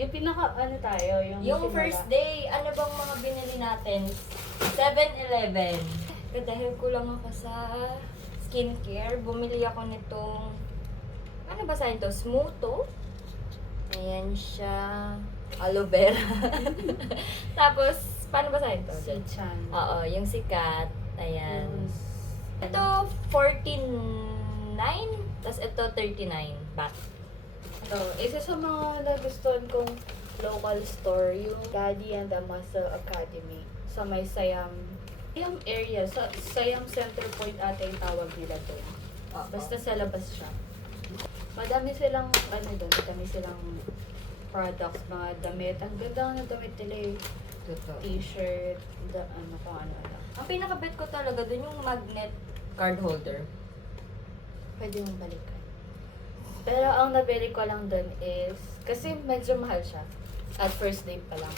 Yung pinaka, ano tayo, Yung simula. first day, ano bang mga binili natin? 7-Eleven. Dahil kulang ako sa skincare, bumili ako nitong, ano ba sa ito? Smootho. Ayan siya. Aloe vera. Tapos, paano ba sa ito? Si Chan. Oo, yung sikat. Ayan. Yung Ito, 49. Tapos ito, 39 baht. Ito, isa sa mga nagustuhan kong local store, yung Daddy and the Muscle Academy sa may Siam area, sa Siam Center Point ata yung tawag nila doon. Basta sa labas siya. Madami silang, madami silang products, mga damit. Ang ganda ng damit nila eh. Totoo. T-shirt, kung ano-ano. Ang pinaka-bet ko talaga dun yung magnet card holder. Pwede mong balikan. Pero ang nabili ko lang dun is, kasi medyo mahal siya. At first day pa lang.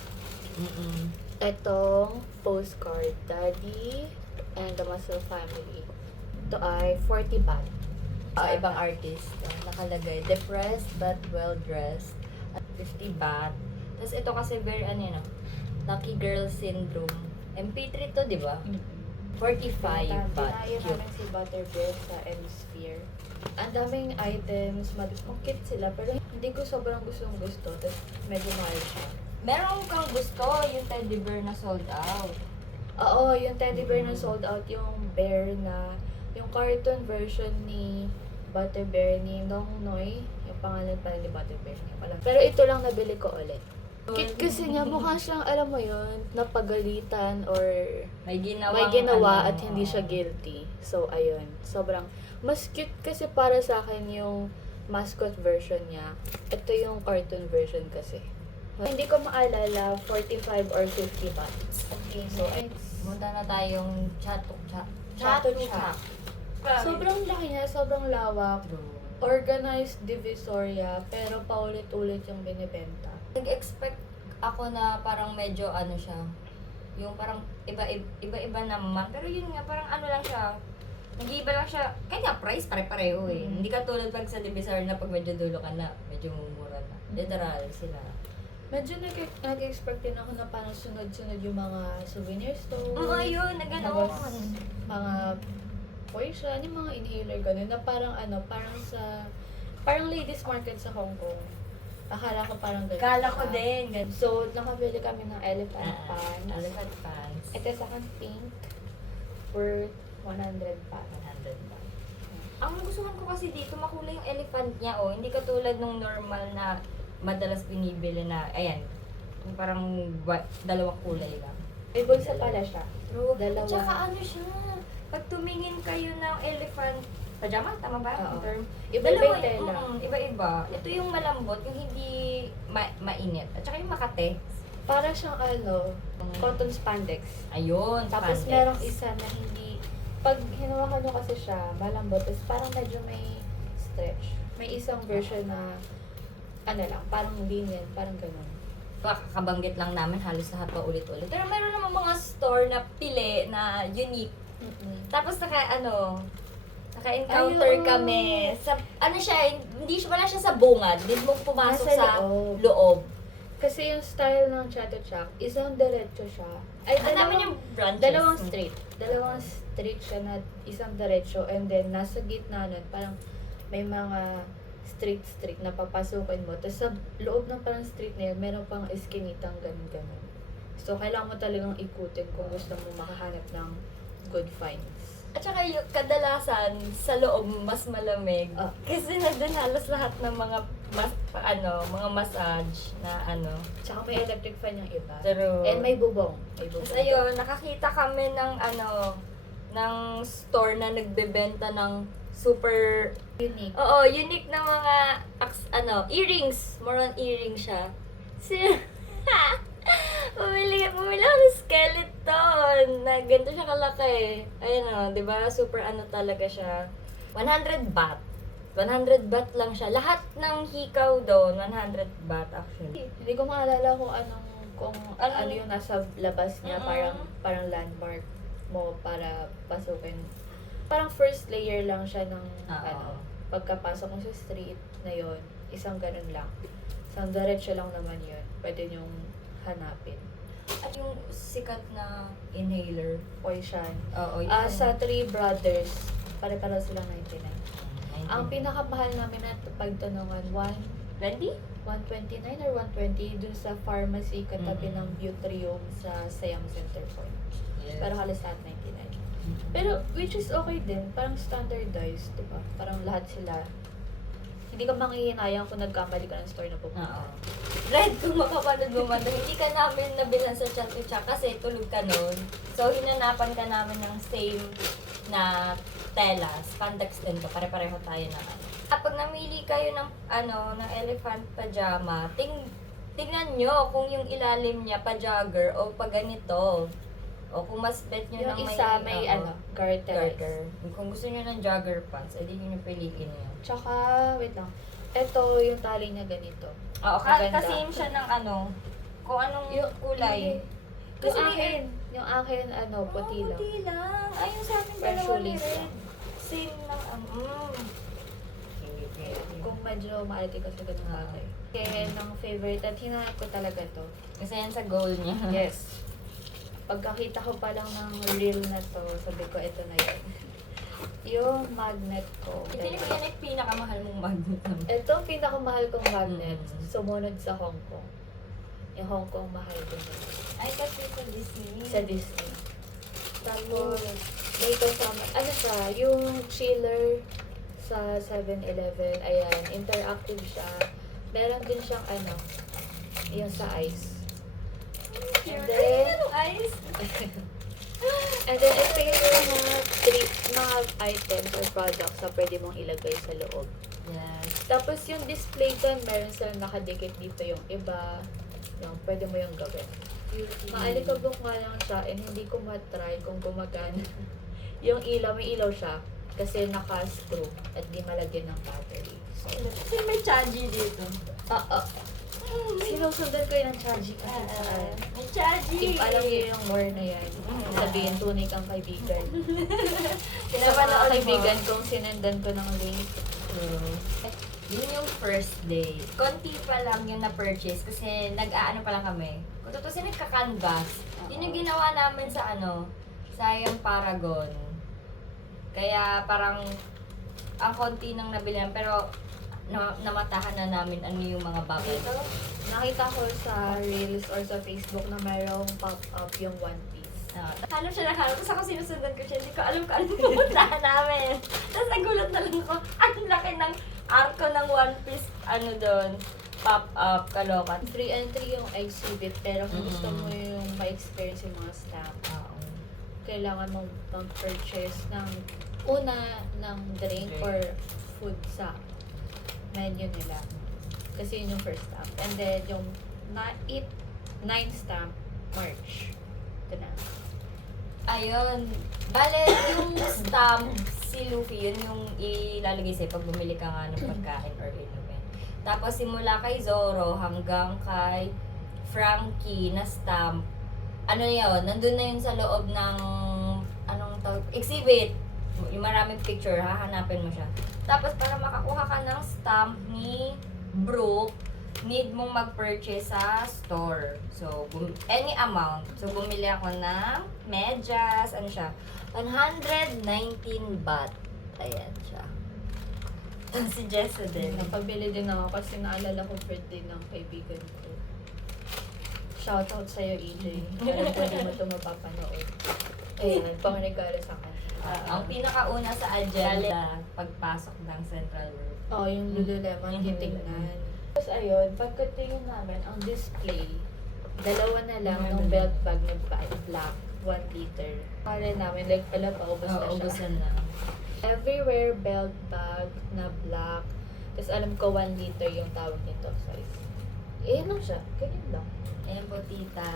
Itong postcard, Daddy and the Muscle Family. Ito ay 40 baht. Ibang artist. Nakalagay, depressed but well-dressed. At 50 baht. Tapos ito kasi very, lucky girl syndrome. MP3 to, di ba? 45 baht. Dinayo Cute. namin si Butterbread sa M-Sphere. Ang daming items, cute sila, pero hindi ko sobrang gusto. Tapos medyo mahal siya. Meron kang gusto, yung teddy bear na sold out. Oo, yung teddy bear na sold out, yung bear na, yung cartoon version ni Butter Bear ni Nong Noy, yung pangalan pala ni Butter Bear. Pero ito lang nabili ko ulit. Cute kasi niya, mukha siyang, alam mo yun, napagalitan or May may ginawa at ano, hindi siya guilty. So, ayun. Sobrang, mas cute kasi para sa akin yung mascot version niya. Ito yung cartoon version kasi. Hindi ko maalala, 45 or 50 baht. Okay, So, Punta na tayong Chatuk-Chak. Chatuk-Chak. Sobrang laki niya, sobrang lawak. Organized divisoria, pero paulit-ulit yung binibenta. Nag-expect ako na parang medyo siya, yung parang iba-iba naman. Pero yun nga, parang lang siya, nag-iiba lang siya, kaya price pare-pareho eh. Hindi ka tulad pag sa Divisor na pag medyo dulo ka na, medyo mumura na. Literal sila. Medyo nag-expect din ako na parang sunod-sunod yung mga souvenir stores. Oo, yun, naganoon. Mga poison, yung mga inhaler ganun, na parang parang ladies market sa Hong Kong. Akala ko parang ganun. Kala ko siya. din, ganun. So, nakabili kami ng elephant pants. Elephant pants. Ito sa akin pink, worth 100 baht. 100 ba? Ang gustuhan ko kasi dito, makulay yung elephant niya, oh. Hindi katulad nung normal na madalas binibili na, ayan, yung parang dalawang kulay lang. May bulsa pala siya. True. Dalawa. Tsaka siya, pag tumingin kayo ng elephant, pajama, tama ba Oo. yung term? Iba-iba yung tela. Iba-iba. Ito yung malambot, yung hindi mainit. At saka yung makate. Para siyang cotton spandex. Ayun, Tapos spandex. merong isa na hindi, pag hinawakan nyo kasi siya, malambot, tapos parang medyo may stretch. May isang version na, parang linen, parang ganun. Kakakabanggit lang namin halos lahat pa ulit-ulit. Pero meron naman mga store na pili na unique. Tapos naka-encounter Ayun. kami sa siya, wala siya sa bungad, hindi mo pumasok Nasa sa loob. loob. Kasi yung style ng Chato-Chak, isang diretso siya. Ay, Ang dami yung branches. dalawang straight. Dalawang straight siya na isang diretso, and then nasa gitna nun, parang may mga street na papasukin mo. Tapos sa loob ng parang street na yun, meron pang eskinitang ganun-ganun. So, kailangan mo talagang ikutin kung gusto mo makahanap ng good finds. At saka yung kadalasan sa loob mas malamig. Ah. Kasi nandun halos lahat ng mga mga massage na Tsaka may electric fan yung iba. Pero And may bubong. May bubong. tapos ayun, nakakita kami ng ng store na nagbebenta ng super Unique. unique na mga earrings. More on earrings siya. Bumili ako ng skeleton na ganito siya kalaki. Ayun di ba? Super talaga siya. 100 baht. 100 baht lang siya. Lahat ng hikaw doon, 100 baht actually. Hindi ko maalala kung ano yung nasa labas niya, parang landmark mo para pasukin. Parang first layer lang siya ng pagkapasok mo sa street na yon, isang ganun lang. So, diretso lang naman yun. Pwede nyong hanapin. At yung sikat na inhaler. Poison. Oo, yun. Sa Three Brothers, pare-pare silang 99. Ang 19. pinakamahal namin na pagtanungan, 20? 129 or 120 dun sa pharmacy katabi Mhm. ng Butrium sa Siam Center Point. Yes. Pero halos lahat 99. Pero which is okay din, parang standardized, di ba? Parang lahat sila. Hindi ka manghihinayang kung nagkamali ka ng store na pupunta. Oo. Red, kung makapanood mo man, hindi ka namin nabilan sa chat to chat kasi tulog ka nun. So, hinanapan ka namin ng same na telas. Pandex din ka. Pare-pareho tayo na ano. Kapag namili kayo ng, ng elephant pajama, tingnan nyo kung yung ilalim niya pa jogger o pa ganito. O kung mas bet nyo Yung ng isa may garter. garter. Kung gusto nyo ng jogger pants, edi yun yung piliin nyo. Tsaka, wait lang. Ito yung tali niya ganito. Oo, Maganda. kasi yun siya ng kung anong kulay. Yung Kasi may- akin, puti lang. Puti lang. Ay, yung sa akin Fresh dalawa ni release Red. lang. Same lang. Kung medyo maaliti ka sa ganung bagay. Kaya ng favorite at hinanap ko talaga to. Kasi yan sa goal niya. Yes. Pagkakita ko pa lang ng reel na to, sabi ko, ito na yun. Yung magnet ko. Sino ko yan yung pinakamahal mong magnet? Ito ang pinakamahal kong magnet. Mm. Sumunod sa Hong Kong. Yung Hong Kong mahal din. Ay, kasi sa Disney. Sa Disney. Tapos, may kasama, siya, yung chiller sa 7-Eleven, ayan, interactive siya. Meron din siyang yung sa ice. And then, ice. and then, ito yung mga items or products na pwede mong ilagay sa loob. Yes. Tapos yung display doon, meron silang nakadikit dito yung iba. Yung pwede mo yung gawin. Maalikabok nga lang siya and hindi ko matry kung gumagana. Yung ilaw, may ilaw siya kasi naka-screw at di malagyan ng battery. So, Kasi may chargy dito. sinusundan ko yun ng charging kasi saan. May chargy. If alam niyo yung more na yan, sabihin tunay kang kaibigan. Sa mga Pinapanood mo. kaibigan kong sinendan ko ng link. Yun yung first day. Konti pa lang yung na-purchase kasi nag-aano pa lang kami. Kung tutusin, nagka-canvas. Yun yung ginawa namin sa sa yung Paragon. Kaya parang ang konti nang nabilihan pero namatahan na namin ano yung mga bagay. Dito, nakita ko sa Reels or sa Facebook na mayroong pop-up yung One Piece. Hanap siya nakahanap. Tapos ako sinusundan ko siya. Hindi ko alam kung ano pupuntahan namin. Tapos nagulat na lang ako. Ang laki ng arko ng One Piece, doon. Pop-up, kalokat. 3 and 3 yung exhibit, pero kung gusto mo yung ma-experience yung mga stamp, kailangan mong mag-purchase ng ng drink or food sa menu nila. Kasi yun yung first stamp. And then yung 9 stamp, March. Ito na. Ayun. Bale, yung stamp, si Luffy, yun yung ilalagay sa'yo pag bumili ka nga ng pagkain or inumin. Tapos simula kay Zoro hanggang kay Frankie na stamp, yun, nandun na yun sa loob ng, exhibit. Yung maraming picture, hahanapin mo siya. Tapos para makakuha ka ng stamp ni Brooke, need mong mag-purchase sa store. So, any amount. So, bumili ako ng medyas, siya, 119 baht. Ayan siya. Si Jessa din. Napabili din ako kasi naalala ko birthday ng kaibigan ko. Shoutout sa'yo, EJ. Alam ko hindi mo ito mapapanood. Ayan, pang-regalo sa kanya. Ang pinakauna sa agenda, pagpasok ng Central World. Yung Lululemon, titignan. Tapos ayun, pagkatingin namin, ang display, dalawa na lang ng belt bag na black, 1 liter. Kala namin, pala paubos na siya. Ubusan na. Everywhere belt bag na black. Tapos alam ko 1 liter yung tawag nito size. Lang siya. Ganyan lang. Ayan po, tita.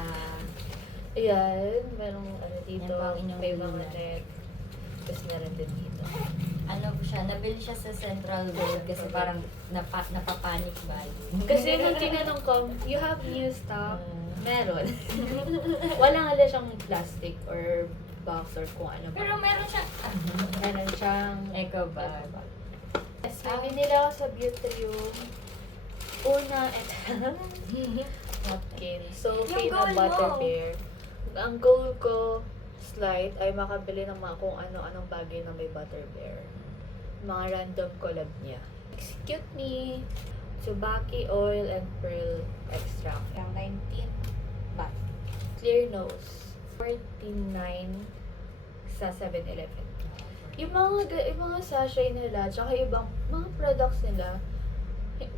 Ayan. Merong dito. Yan po ang inyong May mga bilan. net. Tapos meron din dito. Nabili siya sa Central World kasi parang napapanic buy. Kasi nung tinanong ko, you have new stuff? Meron. Wala nga siyang plastic or box or kung ano. Pero meron siya. Meron siyang Eco bag. Yes, may binili ako sa Butrium. Una, ito. Napkin. So, Yung peanut goal butter mo. beer. Ang goal ko, slight, ay makabili ng mga kung ano-anong bagay na may butter beer. Mga random collab niya. Excuse me. Tsubaki oil and pearl extract. Yung 19 baht. Clear nose. 49 sa 7-Eleven. Yung mga sachet nila, tsaka ibang mga products nila,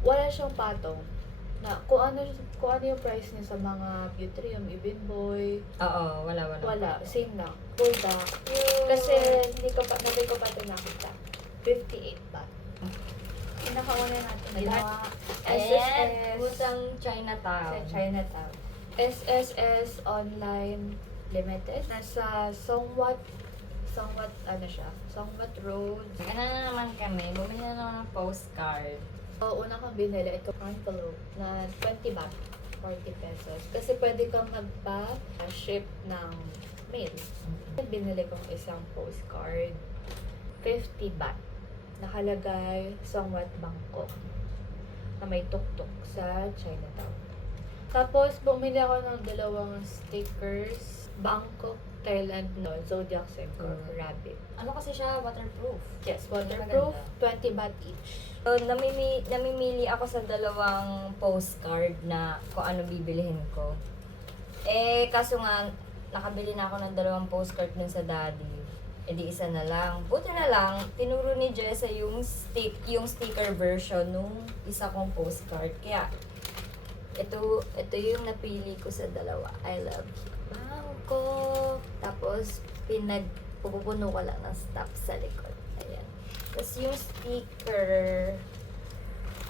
wala siyang patong. Na kung ano yung price niya sa mga Beautyrium, Ibin Boy, Oo, wala. wala, same lang. Pull back. Kasi hindi ko pa ito nakita. 58 baht. Pinakauna natin ginawa Ayan, SSS Butang Chinatown. sa Chinatown. SSS Online Limited. Nasa Songwat Road. Ano na naman kami, bumili na naman ng postcard. So, una kong binili ito envelope na 20 baht, 40 pesos. Kasi pwede kang magpa-ship ng mail. Binili kong isang postcard, 50 baht. Nakalagay Songwat Bangkok na may tuktok sa Chinatown. Tapos, bumili ako ng dalawang stickers, Bangkok, Thailand, Zodiac Sign or Rabbit. Ano kasi siya, waterproof. Yes, waterproof, 20 baht each. So, namimili ako sa dalawang postcard na kung ano bibilihin ko. Kaso nga, nakabili na ako ng dalawang postcard nun sa daddy. Di isa na lang. Buti na lang, tinuro ni Jessa yung sticker version nung isa kong postcard. Kaya, ito yung napili ko sa dalawa. I love you. Bangko. Tapos, pupupuno ko lang ng stuff sa likod. Ayan. Tapos yung sticker,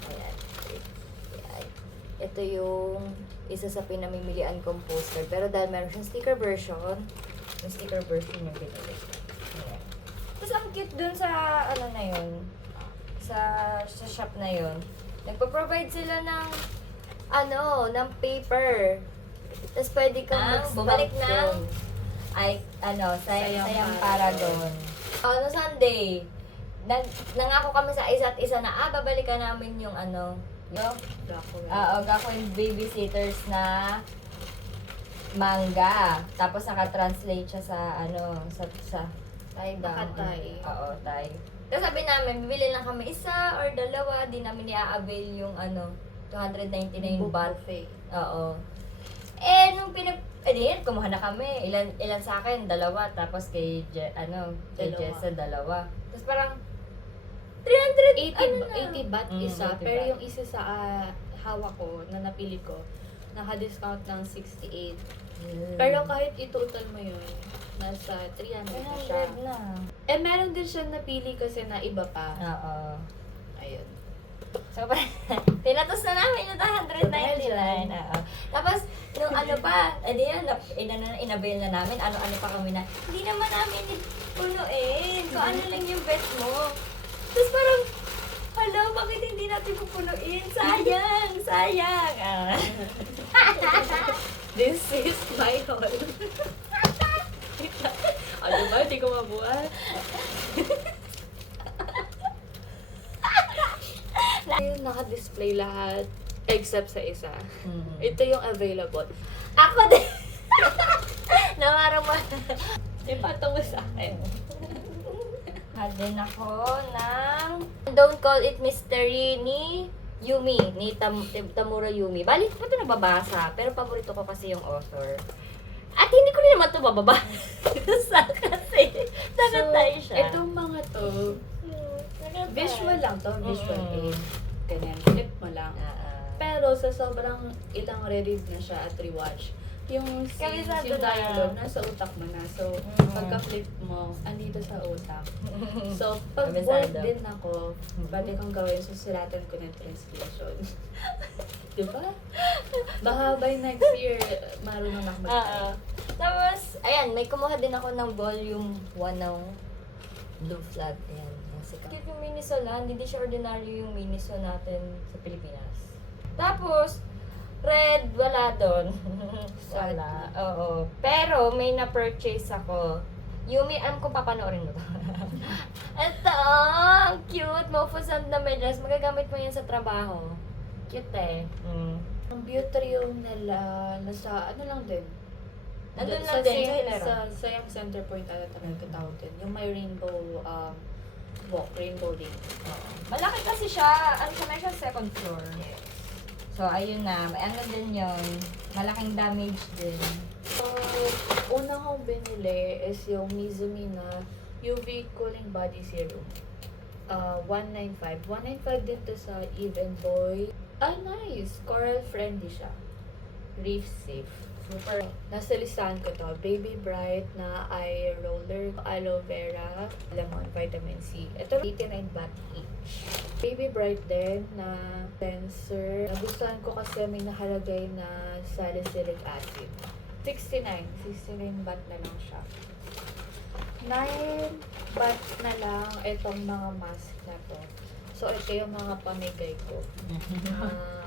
ayan. Ito yung isa sa pinamimilian kong poster. Pero dahil meron siyang sticker version, yung sticker version yung binili. Ayan. Tapos ang cute dun sa, na yun, sa shop na yun. Nagpo-provide sila ng, ng paper. Tapos pwede kang bumalik ng sayang Paragon. No Sunday, nangako kami sa isa't isa na, babalikan namin yung Gako yung babysitters na manga. Tapos naka-translate siya sa Thai daw. Naka-Thai. Oo, Thai. Tapos sabi namin, bibili lang kami isa or dalawa, di namin i-avail yung 299 baht. Buffet. Oo. Nung kumuha na kami. Ilan sa akin? Dalawa. Tapos kay Dalawa. Jessa, dalawa. Tapos parang, 80 baht isa, 80 pero baht. yung isa sa hawak ko, na napili ko, naka-discount ng 68. Pero kahit i-total mo yun, nasa 300 na siya. 100 na. Meron din siya napili kasi na iba pa. Oo. Ayun. So, pinatos na namin yung 199. Oo. Tapos, nung inabail na namin, ano pa kami na, hindi naman namin punuin. Kung ano lang yung bet mo. Tapos parang, bakit hindi natin pupunuin? Sayang. This is my haul. Diba? Hindi ko mabuhat. Yung naka-display lahat except sa isa. Ito yung available. Ako din. Namarama. Ipatong mo sa akin. Din ako ng Don't Call It Mystery ni Yumi, ni Tamura Yumi. Bali ko pa ito nababasa, pero paborito ko kasi yung author. At hindi ko rin naman ito bababasa kasi nakatay siya. Itong mga to, visual lang to, visual aid. Ganyan, flip mo lang. Pero sa sobrang ilang re-read na siya at rewatch, yung scenes, Kabisado yung na. dialogue, nasa utak mo na. So, pagka-flip mo, andito sa utak. So, pag bored Kabisado. din ako, pwede kong gawin, susulatan ko ng translation. Diba? Baka by next year, marunong na ako mag-type. Tapos, ayan, may kumuha din ako ng volume 1 ng Blue Flag. Ayan, yung sikat. Cute yung Miniso lang, hindi siya ordinary yung Miniso natin sa Pilipinas. Tapos, Red, wala doon. Wala, oo. Pero, may na-purchase ako. Yumi, alam ko papanoorin mo to. Ito, ang cute. Mofusand na medyas. Magagamit mo yan sa trabaho. Cute eh. Ang Beautrium nila, nasa ano lang din. Nandun Sa lang din, sa same- Hilera. Sa yung center point ata talaga tawag din. Yung may rainbow walk, rainbow lane. Oo. Malaki kasi siya. Ano siya, may siya second floor. So, ayun na. May ano din yun. Malaking damage din. Una kong binili is yung Mizumi na UV Cooling Body Serum. 195. 195 din to sa Even Boy. Nice! Coral friendly siya. Reef safe. Super. Nasa listahan ko to. Baby Bright na eye roller, aloe vera, lemon, vitamin C. Ito 89 baht each. Baby Bright din na cleanser. Nagustuhan ko kasi may nakalagay na salicylic acid. 69 baht na lang siya. 9 baht na lang itong mga mask na to. So, ito yung mga pamigay ko.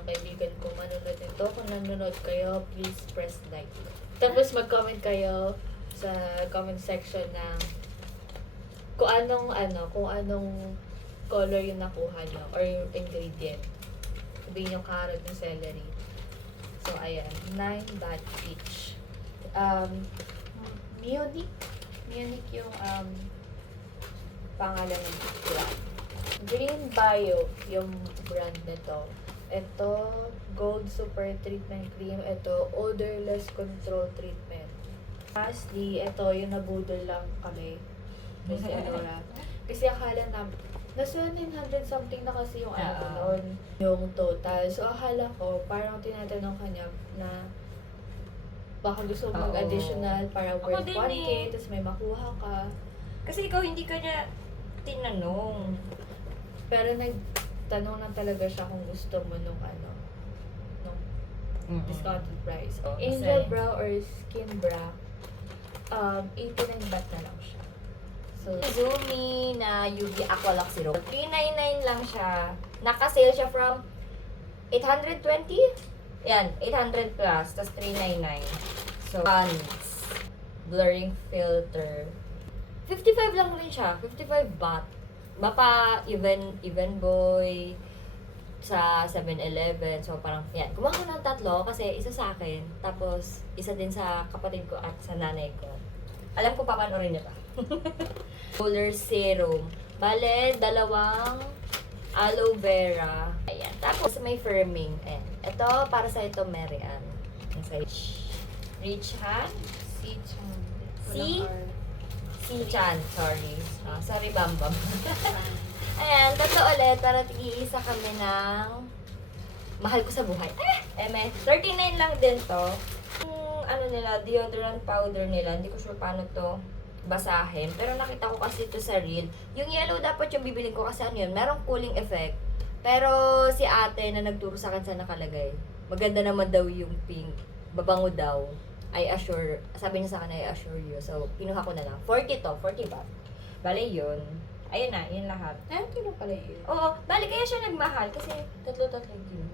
Kaibigan ko manonood nito. Kung nanonood kayo, please press like. Tapos mag-comment kayo sa comment section na kung anong color yung nakuha nyo or yung ingredient. Sabihin yung carrot ng celery. So, ayan. 9 baht each. Munich yung pangalan ng brand. Green Bio yung brand nito. Ito, Gold Super Treatment Cream. Ito, Odorless Control Treatment. Lastly, ito yung nabudol lang kami. Kasi kasi akala namin, nasa 900 something na kasi yung ano ko noon, yung total. So, akala ko, parang tinatanong kanya na baka gusto mo mag-additional para Ako worth din 1K, eh. tapos may makuha ka. Kasi ikaw hindi ka niya tinanong. Pero nagtanong lang talaga siya kung gusto mo nung discounted price. Oh, Angel masaya. Brow or Skin Bra, 89 baht na lang siya. So, Zumi na UV Aqualock Zero. 399 lang siya. Naka-sale siya from 820? Yan, 800 plus, tas 399. So, funds, blurring filter. 55 lang rin siya, 55 baht. Mapa even boy sa 7-Eleven. So, parang, yan. Kumuha ko ng tatlo kasi isa sa akin. Tapos, isa din sa kapatid ko at sa nanay ko. Alam ko papanoorin niya pa. Roller serum. Bale, dalawang aloe vera. Ayan. Tapos, may firming. Ayan. Ito, para sa ito, Marian. Nasa Rich Hand. C-chan. C? Si-chan. Sorry. Sorry, Bambam. Ayan, totoo ulit, para tig-iisa kami ng mahal ko sa buhay. May 39 lang din to. Yung ano nila, deodorant powder nila, hindi ko sure paano to basahin. Pero nakita ko kasi ito sa reel. Yung yellow dapat yung bibilin ko kasi ano yun, merong cooling effect. Pero si ate na nagturo sa akin sa nakalagay, maganda naman daw yung pink, babango daw. I assure, sabi niya sa akin, I assure you. So, pinuha ko na lang. 40 to, 40 baht. Bale yun. Ayun na, yun lahat. Ayun, kilo pala yun. Oo, bali kaya siya nagmahal kasi tatlo-tatlo yun.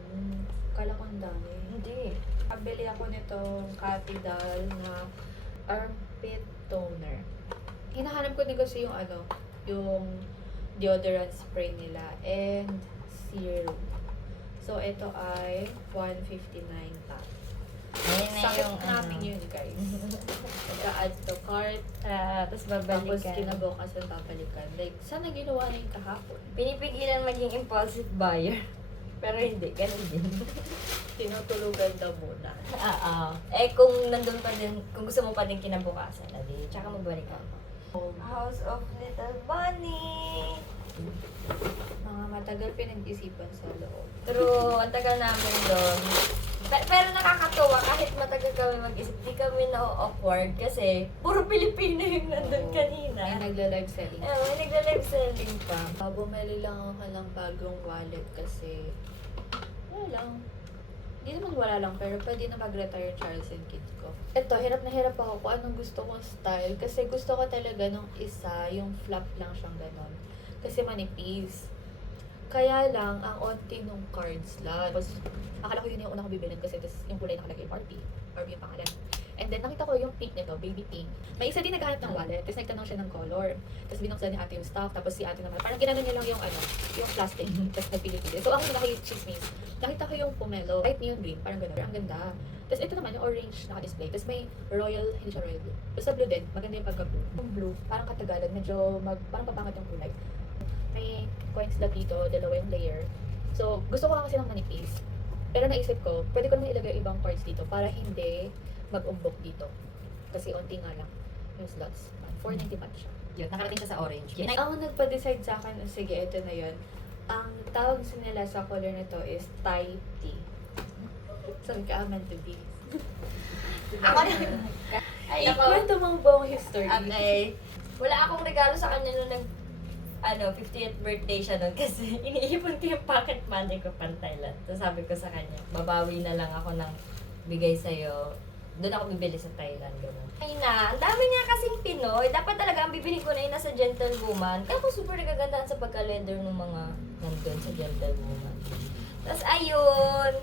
Kala ko ang dami. Hindi. Kabili ako nitong Catidal na armpit toner. Hinahanap ko din kasi yung yung deodorant spray nila and serum. So, ito ay 159 baht. Ayun na Sakit yung namin yun, guys. Nagka-add to cart, tapos babalikan. tapos kinabukasan babalikan. Like, sana ginawa na yung kahapon. Pinipigilan maging impulsive buyer. Pero hindi, ganun din. Tinutulugan daw muna. Kung nandun pa din, kung gusto mo pa din kinabukasan, adi, tsaka magbalik ka. House of Little Bunny! Mga matagal pinag-isipan sa loob. True, ang tagal namin doon. Pero nakakatuwa, kahit matagal kami mag-isip, di kami na-awkward kasi puro Pilipino yung nandun kanina. May nagla-live selling. May nagla-live selling pa. Bumili lang ako ng bagong wallet kasi wala lang. Hindi naman wala lang, pero pwede na mag-retire yung Charles & Keith ko. Ito, hirap na hirap ako kung anong gusto kong style. Kasi gusto ko talaga nung isa, yung flap lang siyang ganon. Kasi manipis. Kaya lang, ang onti nung cards lang. Tapos, akala ko yun yung una ko bibilin kasi yung kulay nakalagay, Barbie. Barbie yung pangalan. And then, nakita ko yung pink nito, baby pink. May isa din naghahanap ng wallet, tapos nagtanong siya ng color. Tapos binuksan ni ate yung stock, tapos si ate naman, parang ginano niya lang yung yung plastic, tapos nagpili-pili. So, ako nila yung chismis. Nakita ko yung pomelo, light neon green, parang gano'n. Ang ganda. Tapos ito naman, yung orange naka-display. Tapos may royal, hindi siya royal blue. Basta blue din, maganda yung pagka-blue. Yung blue, parang katagalan, medyo parang papangat yung kulay. May coins lang dito, dalawa yung layer. So, gusto ko lang kasi ng manipis. Pero naisip ko, pwede ko naman ilagay ibang parts dito para hindi mag-umbok dito. Kasi onti nga lang yung slots. 490 baht siya. Yun, nakarating siya sa orange. Yes. Ang nagpa-decide sa akin, sige, ito na yun. Ang tawag sa nila sa color nito is Thai tea. Sabi ka, meant to be. Ako na. Ay, ako. Ikwento mong buong history. Okay. Wala akong regalo sa kanya nung 50th birthday siya doon kasi iniipon ko yung pocket money ko pang Thailand. So sabi ko sa kanya, babawi na lang ako ng bigay sa'yo. Doon ako bibili sa Thailand. Ganun. Ay na, ang dami niya kasing Pinoy. Dapat talaga ang bibili ko na yun nasa Gentlewoman. Kaya ako super nagagandaan sa pagka-leather ng mga nandun sa Gentlewoman. Tapos ayun.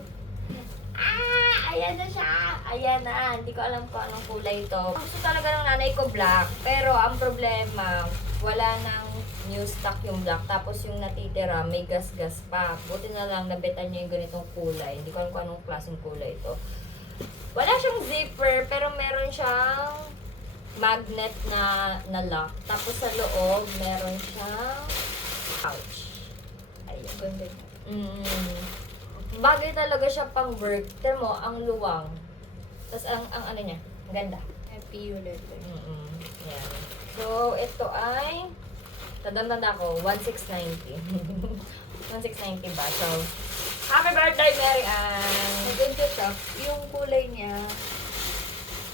Ayan na siya. Ayan na. Hindi ko alam kung anong kulay ito. Gusto talaga ng nanay ko black. Pero ang problema, wala nang new stock yung black. Tapos yung natitira, may gas-gas pa. Buti na lang nabetan niya yung ganitong kulay. Hindi ko alam kung anong klaseng kulay ito. Wala siyang zipper, pero meron siyang magnet na lock. Tapos sa loob, meron siyang pouch. Ayun. Ganda. Bagay talaga siya pang work. Tignan mo, ang luwang. Tapos ang ano niya, ang ganda. Happy letter. Yan. So, ito ay, tanda ko, 1,690. 1,690 ba? So, happy birthday, Mary Ann! Maganda siya. Yung kulay niya,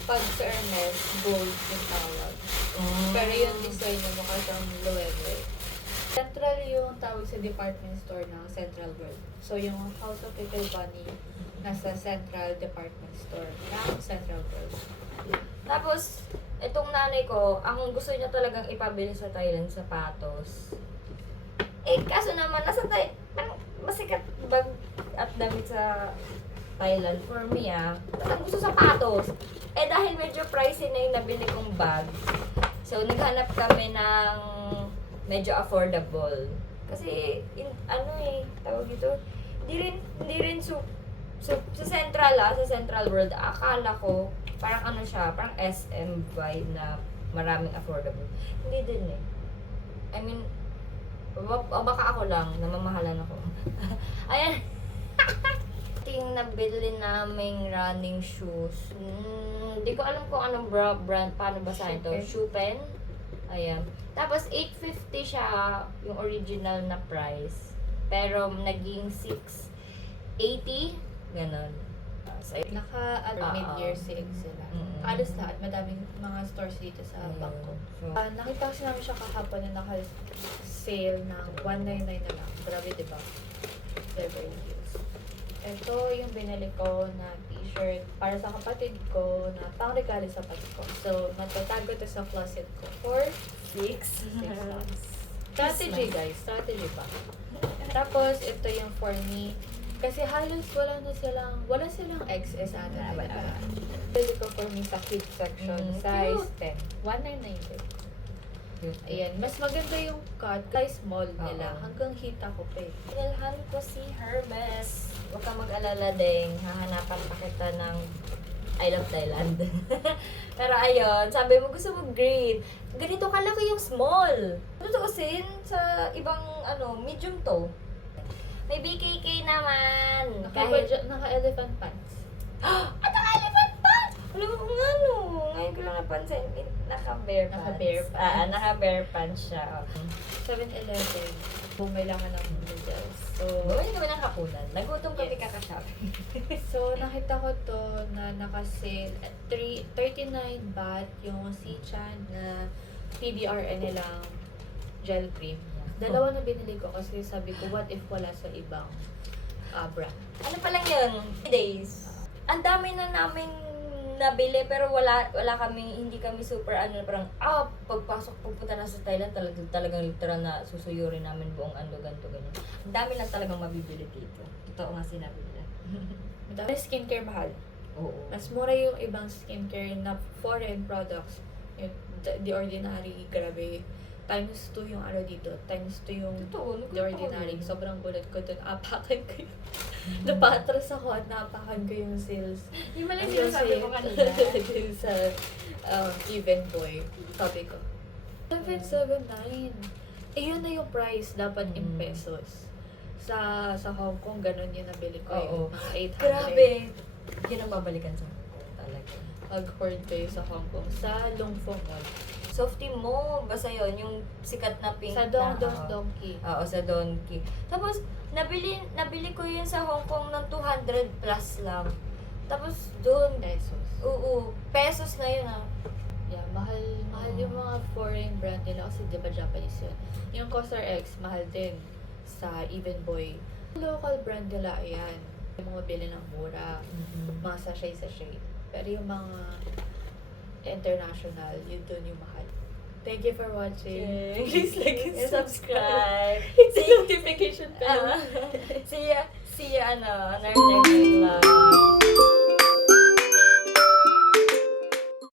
pag sa Hermes, gold yung tawag. Pero yung design niya mukha siyang Loewe. Central yung tawag sa department store ng Central World. So yung House of Little Bunny, nasa Central Department Store ng Central World. Tapos, itong nanay ko, ang gusto niya talagang ipabili sa Thailand, sapatos. Eh, kaso naman, nasa parang masikat bag at damit sa Thailand for me ang gusto sapatos. Eh, dahil medyo pricey na yung nabili kong bag. So, naghanap kami ng medyo affordable. Kasi, tawag ito, hindi rin sa Central World, akala ko, parang ano siya, parang SM vibe na maraming affordable. Hindi din eh. I mean, baka ako lang, namamahalan ako. Ayan. Ting nabili naming running shoes. Hindi ko alam kung anong brand, paano basahin to. Schuppen. Ayan. Tapos, 850 siya, yung original na price. Pero, naging 680. Ganon. So, Mid-year sale sila. Alos lahat. Madaming mga stores dito sa Bangkok. So, Nakita kasi namin siya kahapon na naka-sale ng 199 na lang. Grabe, diba? Beverly Hills. Ito yung binili ko na t-shirt para sa kapatid ko na pang-regalo sa Pasko. So, matatago to sa closet ko for 6 months. Strategy, guys. Strategy pa. Tapos, ito yung for me. Kasi halos wala silang XS ata. Wala. Pwede ko for me sa kids section. Size 10. 1,990. Ayan. Mas maganda yung cut. Size small nila. Hanggang hita ko pa eh. Pinalhan ko si Hermes. Huwag kang mag-alala ding. Hahanapan pa kita ng I love Thailand. Pero ayun, sabi mo gusto mo green. Ganito kalaki yung small. Tutuusin sa ibang medium to. May BKK naman. Naka-elephant pants. At naka-elephant pants! Alam mo kung ano. Ngayon ko lang napansin. Naka-bare pants. Naka-bare pants. Naka-bare pants siya. 7-Eleven. Bumailangan ng noodles. So, Bumili kami ng hapunan. Nagutom kami Yes. kakashopping. so nakita ko to na naka-sale at 39 baht yung Sichan na PBRN nilang gel cream. Dalawa na binili ko kasi sabi ko, what if wala sa ibang brand? Ano pa lang yun? Days. Ang dami na namin nabili pero hindi kami super parang pagpunta na sa Thailand talagang literal na susuyurin namin buong ganito ganyan. Ang dami lang talagang mabibili dito. Totoo nga sinabi nila. Madami skincare mahal. Oo. Mas mura yung ibang skincare na foreign products. Yung The Ordinary, grabe. Times 2 yung ano dito. Times 2 yung Totoo, The Ordinary. nagkataon. Sobrang gulat ko dun. Apakan ko yun. Napatras ako at napakan ko yung sales. Yung mali Ang sinasabi ko kanina. Dun sa Even Boy. Sabi ko, 779. Eh, yun na yung price dapat in Mm. pesos. Sa Hong Kong, ganun yung nabili ko. Oo. Yung mga 800. Grabe. Yun ang babalikan sa Hong Kong talaga. Mag-hoard kayo sa Hong Kong. Sa Long Fong Mall. Softie mo, basta yun, yung sikat na pink Sa na. Donkey. Oo, sa Donkey. Tapos, nabili ko yun sa Hong Kong ng 200 plus lang. Tapos, doon, Pesos. pesos na yun ah. Yeah, mahal yung mga foreign brand nila kasi di ba Japanese yun. Yung Costar X, mahal din sa Even Boy. Local brand nila, ayan. Yung mga bili ng mura, mga sachet-sachet. Pero yung mga international, yun dun yung mahal. Thank you for watching. Okay. Please like and subscribe. Subscribe. Hit the notification bell. See ya, on our next vlog.